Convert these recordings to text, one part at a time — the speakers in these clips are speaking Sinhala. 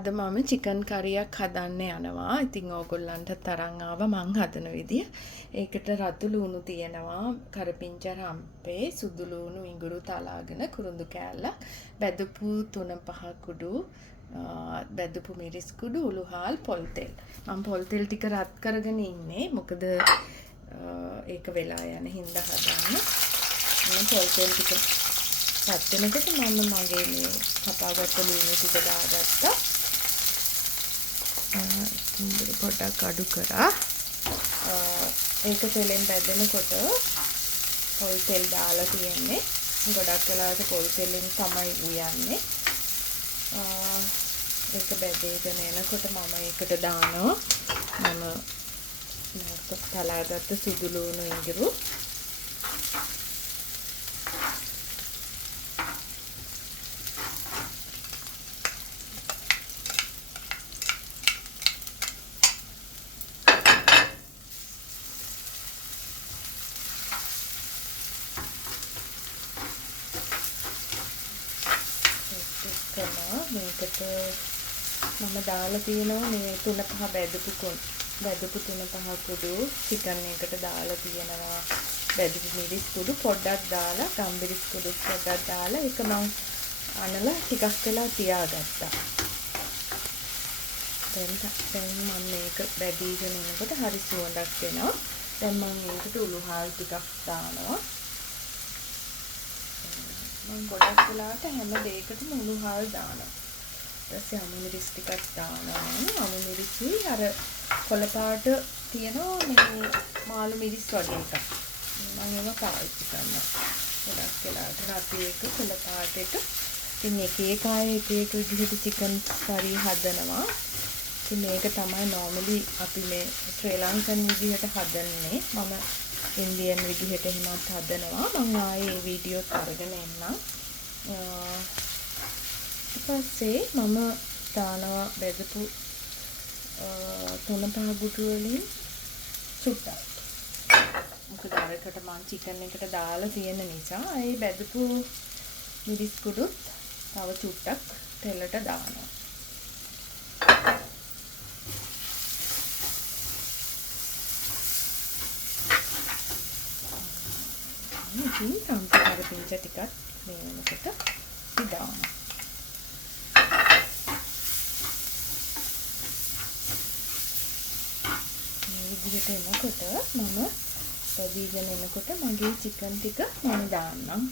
අද මම චිකන් කරියක් හදන්න යනවා. ඉතින් ඕගොල්ලන්ට තරම් ආවා මං හදන විදිය. ඒකට රතු ලුණු තියෙනවා, කරපිංචා රම්පේ, සුදු ලුණු ඉඟුරු තලාගෙන කුරුඳු කෑල්ලක්, බැදපු 3-5 කුඩු, බැදපු මිරිස් කුඩු, උළුහාල්, පොල් තෙල්. මම පොල් තෙල් ටික රත් කරගෙන ඉන්නේ. මොකද ඒක වෙලා යන හින්දා හදන්න. මම පොල් තෙල් ටික රත් වෙනකොට මම මගේ මේ කපාගත්ත ලුණු ටික දාගත්තා. පොඩ්ඩක් අඩු කරා. ඒක තෙලෙන් බැදෙනකොට පොල් තෙල් දාලා තියෙන්නේ. ගොඩක් වෙලාවට පොල් තෙලෙන් තමයි උයන්නේ. ඒක බැදගෙන එනකොට මම ඒකට දානවා තලාගත්ත සුදු ලුණු ඉඟුරු. මේකට මම දාලා තියෙනවා මේ 3-5 බැදපු 3-5 කුඩු චිකන් එකට දාලා තියෙනවා. බැදපු මිරිස් කුඩු පොඩ්ඩක් දාලා, ගම්මිරිස් කුඩු පොඩ්ඩක් දාලා ඒක මම අනලා ටිකක් වෙලා තියාගත්තා. දැන් මම මේක බැදීගෙන එනකොට හරි සුවඳක් එනවා. දැන් මම මේකට උළුහාල් ටිකක් දානවා. මම ගොඩක් වෙලාවට හැම දෙයකටම උළුහාල් දානවා. ඊපස්සේ අමු මිරිස් ටිකක් දානවා. අමු මිරිසුයි අර කොළ පාට තියෙනවා මේ මාළු මිරිස් වගේ එකක්. මම ඒක පාවිච්චි කරනවා. ගොඩක් වෙලාවට රතු එක කොළ පාට එක. ඉතින් එක අය එක විදිහට චිකන් කරි හදනවා. ඉතින් මේක තමයි normally අපි මේ ශ්‍රී ලංකන් විදිහට හදන්නේ. මම ඉන්දියන් විදිහට එහෙමත් හදනවා. මම ආයේ මේ වීඩියෝත් අරගෙන එන්නම්. ඊපස්සේ මම දානවා බෙදපු 3-5 ගුටු වලින් සුට්ටක්. මොකද අරකට මම චිකන් එකට දාලා තියෙන නිසා ඒ බෙදපු මිරිස් කුඩුත් තව චුට්ටක් තෙලට දානවා. ඉතින් සම්පූර්ණ පිංචා ටිකක් මේ වෙනකොට දානවා. මේ විදිහට එනකොට මම බැදීගෙන එනකොට මගේ චිකන් ටික මම දාන්නම්.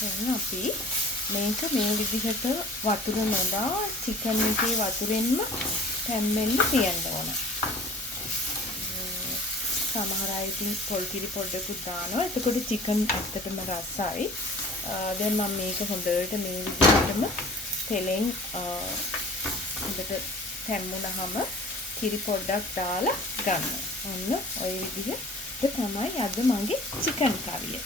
දැන් අපි මේක මේ විදිහට වතුර නොදා චිකන් එකේ වතුරෙන්ම තැම්බෙන්න තියන්න ඕන. සමහර අය ඉතින් පොල් කිරි පොඩ්ඩකුත් දානවා. එතකොට චිකන් ඇත්තටම රසයි. දැන් මම මේක හොඳට මේ විදිහටම තෙලෙන් හොඳට තැම්බුනහම කිරි පොඩ්ඩක් දාලා ගන්න. ඔන්න ওই විදිහට තමයි අද මගේ චිකන් කරිය.